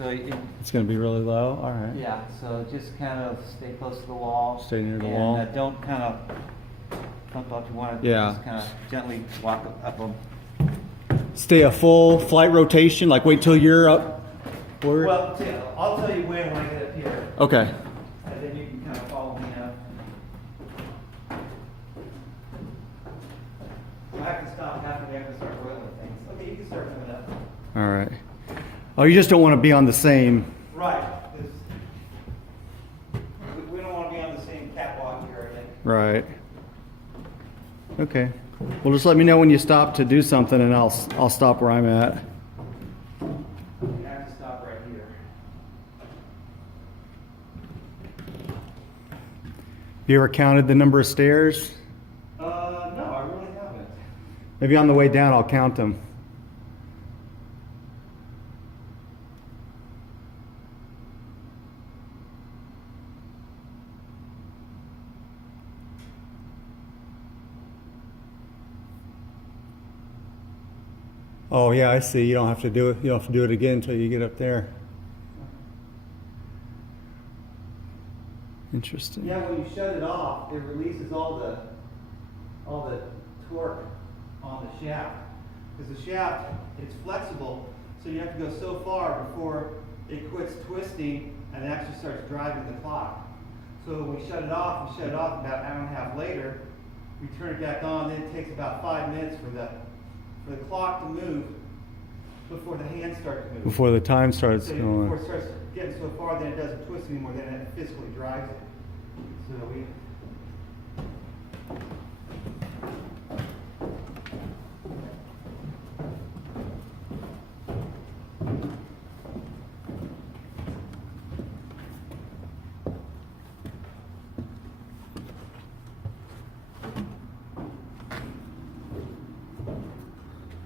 So It's going to be really low? All right. yeah, so just kind of stay close to the wall. Stay near the and, wall. Don't kind of bump up. You want to Yeah. just kind of gently walk up them. Stay a full flight rotation, like wait till you're up. Forward? Well, I'll tell you when I get up here. Okay. And then you can kind of follow me up. I have to stop halfway. I have to start oiling things. Okay, you can start coming up. All right. Oh, you just don't want to be on the same. Right. We don't want to be on the same catwalk here, I think. Right. Okay. Well, just let me know when you stop to do something, and I'll stop where I'm at. You have to stop right here. You ever counted the number of stairs? No, I really haven't. Maybe on the way down I'll count them. Oh yeah, I see. You don't have to do it. You don't have to do it again until you get up there. Interesting. Yeah, when you shut it off, it releases all the torque on the shaft. Because the shaft, it's flexible, so you have to go so far before it quits twisting and actually starts driving the clock. So when we shut it off, about an hour and a half later, we turn it back on, then it takes about 5 minutes for the clock to move before the hands start to move. Before the time starts So going. before it starts getting so far, then it doesn't twist anymore, then it physically drives it. So we...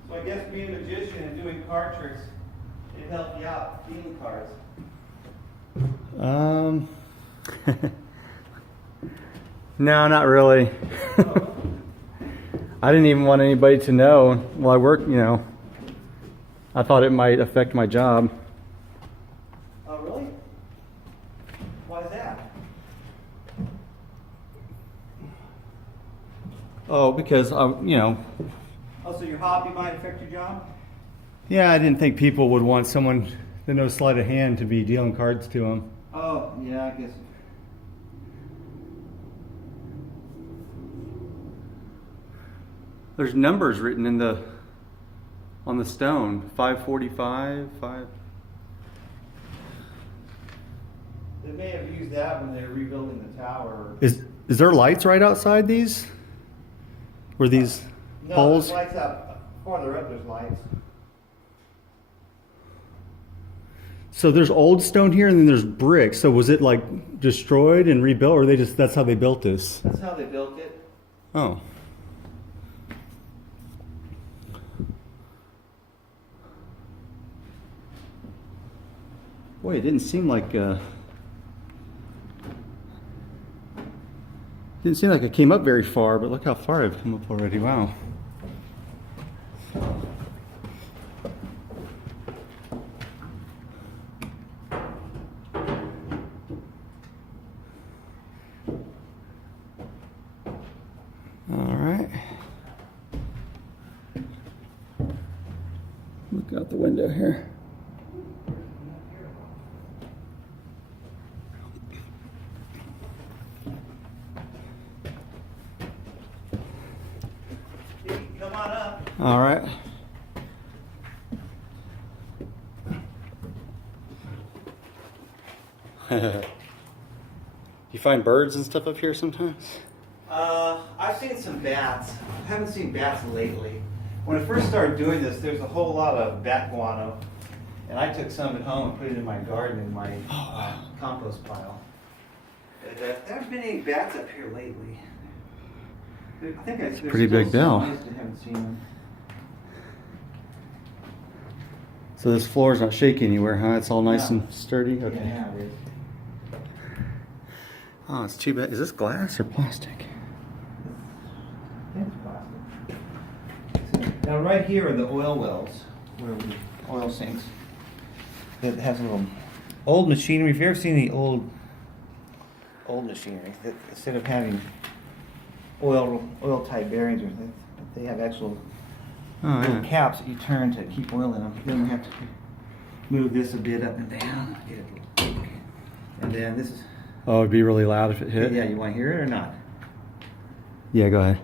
So I guess being a magician and doing card tricks, it helped you out dealing cards. No, not really. I didn't even want anybody to know while I worked, you know. I thought it might affect my job. Oh, really? Why is that? Oh, because, you know, Oh, so your hobby might affect your job? yeah, I didn't think people would want someone that knows sleight of hand to be dealing cards to them. Oh, yeah, I guess. There's numbers written on the stone. 545, 5. They may have used that when they were rebuilding the tower. Is there lights right outside these? Were these No, poles? there's lights up. Farther up, there's lights. So there's old stone here, and then there's bricks. So was it like destroyed and rebuilt, or that's how they built this? That's how they built it. Oh. Boy, it didn't seem like it came up very far, but look how far I've come up already. Wow. All right. Look out the window here. Come on up. All right. You find birds and stuff up here sometimes? I've seen some bats. I haven't seen bats lately. When I first started doing this, there's a whole lot of bat guano, and I took some at home and put it in my garden in my compost pile. But, there haven't been any bats up here lately. I think it's a pretty big bill. I haven't seen them. So this floor's not shaky anywhere, huh? It's all nice No. and sturdy? Okay. Yeah, it is. Oh, it's too bad. Is this glass or plastic? It's plastic. Now right here are the oil wells, where we oil sinks. that has a little old machinery. If you ever seen the old machinery, that instead of having oil type bearings, or they have actual little caps that you turn to keep oil in them. Then we have to move this a bit up and down. Get it a little quick. And then this is. Oh, it'd be really loud if it hit. Yeah, you want to hear it or not? Yeah, go ahead.